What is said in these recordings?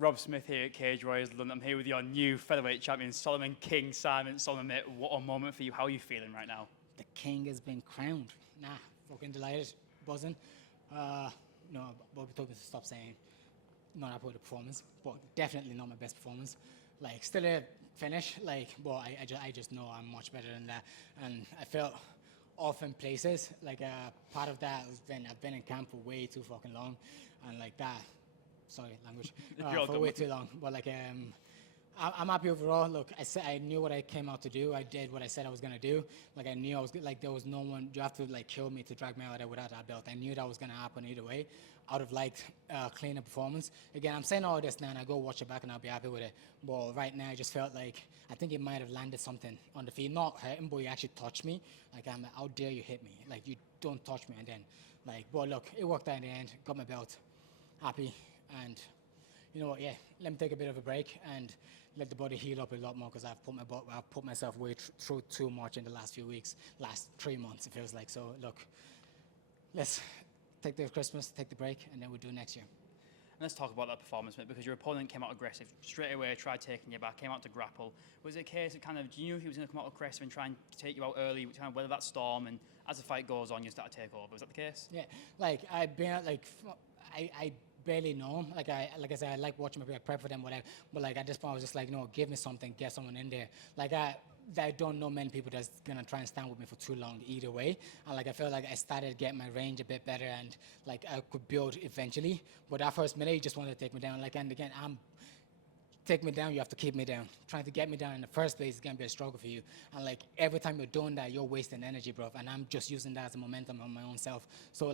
Rob Smith here at Cage Warriors London. I'm here with your new featherweight champion, Solomon King Simon. Solomon, mate, what a moment for you. How are you feeling right now? The king has been crowned. Fucking delighted, buzzing. No, Bobby told me to stop saying not happy with the performance, but definitely not my best performance. Like, still a finish, but I just know I'm much better than that. And I felt off in places. Part of that has been I've been in camp for way too fucking long, and like that. Sorry, language. For way too long. But I'm happy overall. Look, I knew what I came out to do. I did what I said I was gonna do. I knew I was there was no one. You have to kill me to drag me out of there without that belt. I knew that was gonna happen either way. I would have liked cleaner performance. Again, I'm saying all this now, and I go watch it back, and I'll be happy with it. But right now, I just felt like I think he might have landed something on the feet, not hurting, but he actually touched me. How dare you hit me? You don't touch me, and then But look, it worked out in the end. Got my belt. Happy, and you know what? Yeah, let me take a bit of a break and let the body heal up a lot more, because I've put myself through too much in the last few weeks, last 3 months it feels like. So look, let's take the Christmas, take the break, and then we'll do next year. And let's talk about that performance, mate, because your opponent came out aggressive straight away, tried taking you back, came out to grapple. Was it a case of you knew he was going to come out aggressive and try and take you out early, kind of weather that storm, and as the fight goes on, you start to take over? Was that the case? Yeah, I've been I barely know him. Like I said, I like watching my people, I prep for them, whatever. But at this point, I was just no, give me something, get someone in there. I don't know many people that's gonna try and stand with me for too long either way. And I feel like I started getting my range a bit better, and I could build eventually. But that first minute, he just wanted to take me down. And again, take me down, you have to keep me down. Trying to get me down in the first place is gonna be a struggle for you. And every time you're doing that, you're wasting energy, bro. And I'm just using that as a momentum on my own self. So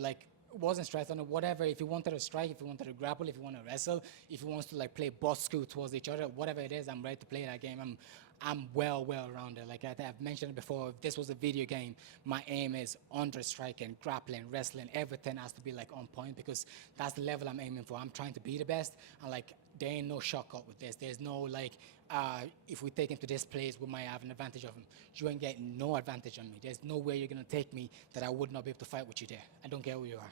wasn't stressed on it, whatever. If you wanted to strike, if you wanted to grapple, if you want to wrestle, if you want to play boss school towards each other, whatever it is, I'm ready to play that game. I'm well around it. I've mentioned it before, if this was a video game, my aim is under striking, grappling, wrestling, everything has to be on point, because that's the level I'm aiming for. I'm trying to be the best, and there ain't no shortcut with this. There's no if we take him to this place, we might have an advantage of him. You ain't getting no advantage on me. There's no way you're gonna take me that I would not be able to fight with you there. I don't care who you are.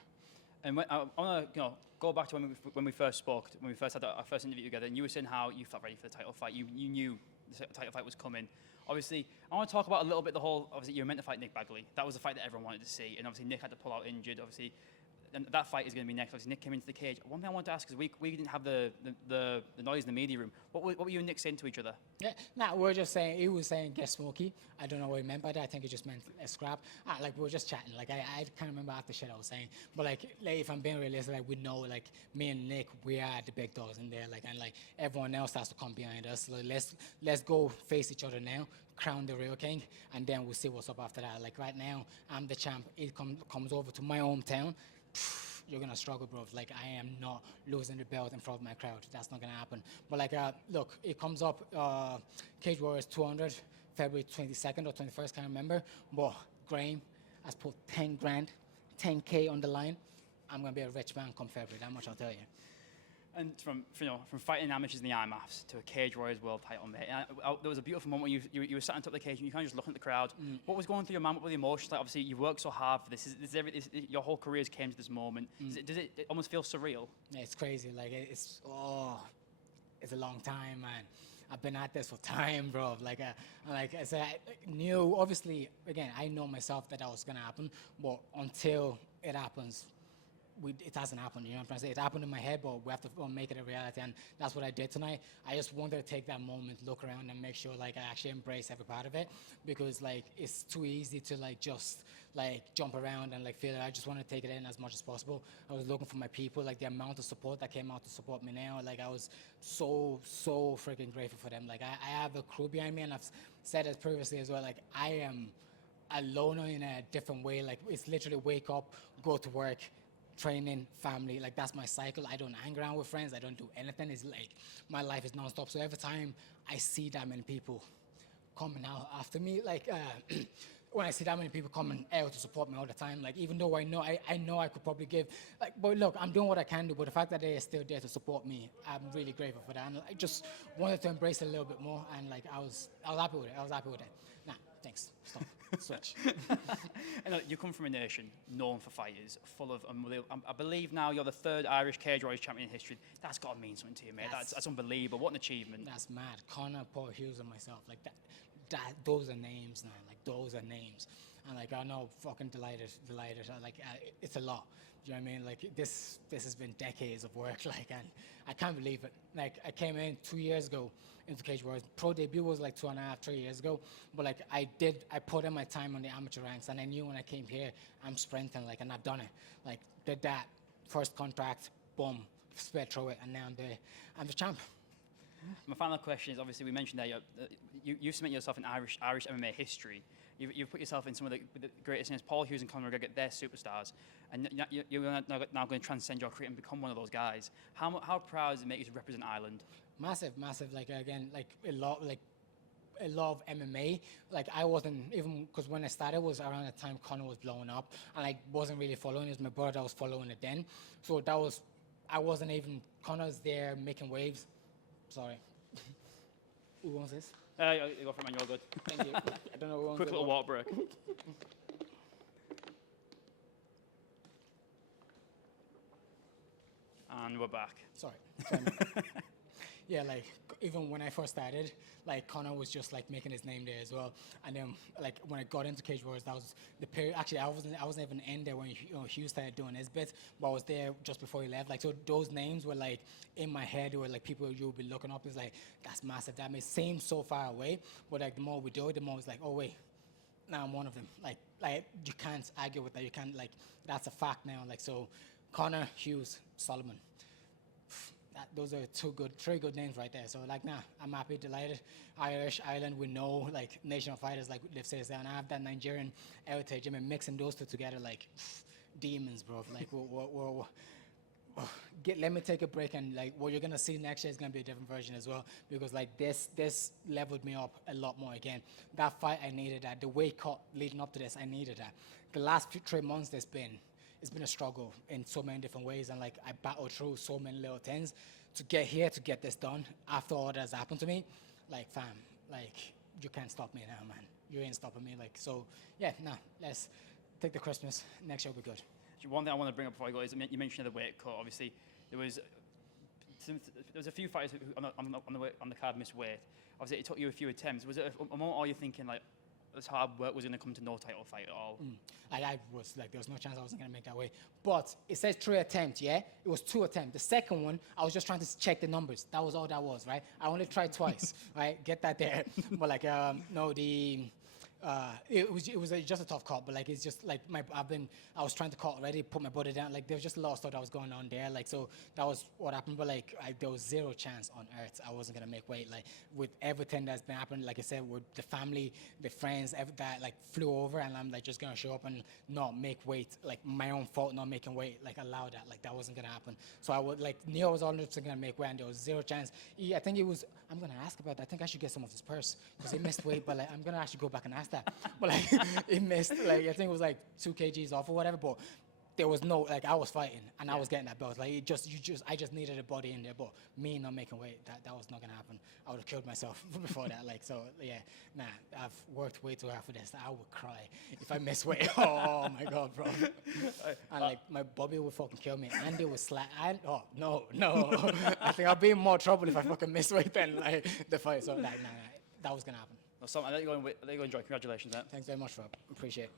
And I want to go back to when we first spoke, when we first had our first interview together, and you were saying how you felt ready for the title fight. You knew the title fight was coming. Obviously, I want to talk about a little bit obviously, you were meant to fight Nick Bagley. That was the fight that everyone wanted to see, and obviously Nick had to pull out injured. Obviously, and that fight is going to be next. Obviously, Nick came into the cage. One thing I want to ask is we didn't have the noise in the media room. What were you and Nick saying to each other? Yeah, we're just saying, he was saying get smoky. I don't know what he meant by that. I think he just meant a scrap. We were just chatting. I can't remember half the shit I was saying. But if I'm being realistic, we know me and Nick, we are the big dogs in there. And everyone else has to come behind us. Let's go face each other now, crown the real king, and then we'll see what's up after that. Right now, I'm the champ. It comes over to my hometown. You're gonna struggle, bro. I am not losing the belt in front of my crowd. That's not gonna happen. But look, it comes up. Cage Warriors 200, February 22nd or 21st, can't remember. But Graham has put 10 grand, 10K on the line. I'm gonna be a rich man come February. That much I'll tell you. And from fighting amateurs in the IMAFs to a Cage Warriors world title, mate. There was a beautiful moment when you were sat on top of the cage and you kind of just looking at the crowd. What was going through your mind? What were the emotions? Obviously, you worked so hard for this. Your whole career's came to this moment. Does it almost feel surreal? Yeah, it's crazy. It's a long time, man. I've been at this for time, bro. Like I said, I knew, obviously, again, I know myself that was gonna happen, but until it happens, it hasn't happened, you know what I'm trying to say? It happened in my head, but we have to make it a reality, and that's what I did tonight. I just wanted to take that moment, look around, and make sure I actually embrace every part of it, because it's too easy to just jump around and feel it. I just want to take it in as much as possible. I was looking for my people, the amount of support that came out to support me now. I was so freaking grateful for them. I have a crew behind me, and I've said it previously as well. I am a loner in a different way. It's literally wake up, go to work, training, family. That's my cycle. I don't hang around with friends. I don't do anything. It's my life is non-stop. So every time I see that many people coming out after me, when I see that many people coming out to support me all the time, even though I know I could probably give, but look, I'm doing what I can do, but the fact that they are still there to support me, I'm really grateful for that. And I just wanted to embrace it a little bit more, and I was happy with it. Nah, thanks. Stop. such. And you come from a nation known for fighters, full of unbelievable. I believe now you're the third Irish Cage Warriors champion in history. That's got to mean something to you, mate. That's unbelievable. What an achievement. That's mad. Conor, Paul Hughes, and myself, like that. Those are names now. Like those are names. And like I know, fucking delighted. It's a lot. Do you know what I mean? Like this has been decades of work. Like, and I can't believe it. Like I came in 2 years ago into Cage Warriors. Pro debut was like 2.5, 3 years ago. But like I put in my time on the amateur ranks, and I knew when I came here, I'm sprinting. Like, and I've done it. Like did that first contract, boom, sped through it, and now I'm the champ. My final question is, obviously, we mentioned that you cement yourself in Irish MMA history. You've put yourself in some of the greatest names. Paul Hughes and Conor McGregor, they're superstars. And you're now going to transcend your career and become one of those guys. How proud does it make you to represent Ireland? Massive. Like, again, like a lot of MMA. Like, I wasn't even, because when I started was around the time Conor was blowing up, and I wasn't really following. It was my brother that was following it then. So I wasn't even, Conor's there making waves. Sorry. Who wants this? You go for it, man. You're good. Thank you. I don't know who wants Quick it. little water break. And we're back. Sorry. Yeah, like even when I first started, like Conor was just like making his name there as well. And then like when I got into Cage Warriors, that was the period. Actually, I wasn't even in there when Hughes started doing his bit, but I was there just before he left. Like, so those names were like in my head. They were like people you'll be looking up. It's like, that's massive. That may seem so far away, but like the more we do it, the more it's like, oh wait, now I'm one of them. Like you can't argue with that. You can't, like, that's a fact now. Like, so Conor, Hughes, Solomon. Those are three good names right there. So like, nah, I'm happy, delighted. Irish, Ireland, we know, like, nation of fighters, like they've said, and I have that Nigerian heritage. I mean, mixing those two together, like, demons, bro. Like, let me take a break, and like what you're gonna see next year is gonna be a different version as well, because like this leveled me up a lot more again. That fight, I needed that. The weight cut leading up to this, I needed that. The last 3 months, it's been a struggle in so many different ways, and like I battled through so many little things to get here, to get this done after all that has happened to me. Like, fam, like, you can't stop me now, man. You ain't stopping me. Like, so yeah, nah, let's take the Christmas. Next year will be good. One thing I want to bring up before I go is, you mentioned the weight cut. Obviously, there was a few fighters who on the card missed weight. Obviously, it took you a few attempts. Was it a moment where you thinking like, this hard work was going to come to no title fight at all? I was like, there was no chance I wasn't going to make that way. But it says 3 attempts, yeah? It was 2 attempts. The second one, I was just trying to check the numbers. That was all that was, right? I only tried twice, right? Get that there. But like, no, it was just a tough call, but like, it's just like I was trying to call already, put my body down. Like, there was just a lot of stuff that was going on there. Like, so that was what happened. But like, there was zero chance on earth I wasn't gonna make weight. Like, with everything that's been happening, like I said, with the family, the friends, that like flew over, and I'm like just gonna show up and not make weight. Like, my own fault not making weight. Like, allow that. Like, that wasn't gonna happen. So I would like, Neo was 100% gonna make weight, and there was zero chance. I think it was. I'm gonna ask about that. I think I should get some of his purse because he missed weight. But like, I'm gonna actually go back and ask that. But like, he missed, like, I think it was like 2 kgs off or whatever, but there was no, like, I was fighting and I was getting that belt. Like, I just needed a body in there, but me not making weight, that was not gonna happen. I would have killed myself before that. Like, so yeah, nah, I've worked way too hard for this. I would cry if I miss weight. Oh my God, bro. And like, my Bobby would fucking kill me. Andy would slap, oh, no. I think I'll be in more trouble if I fucking miss weight than like the fight. So like, nah, that was gonna happen. Well, so, I'll let you go and enjoy. Congratulations, mate. Thanks very much, Rob. Appreciate it.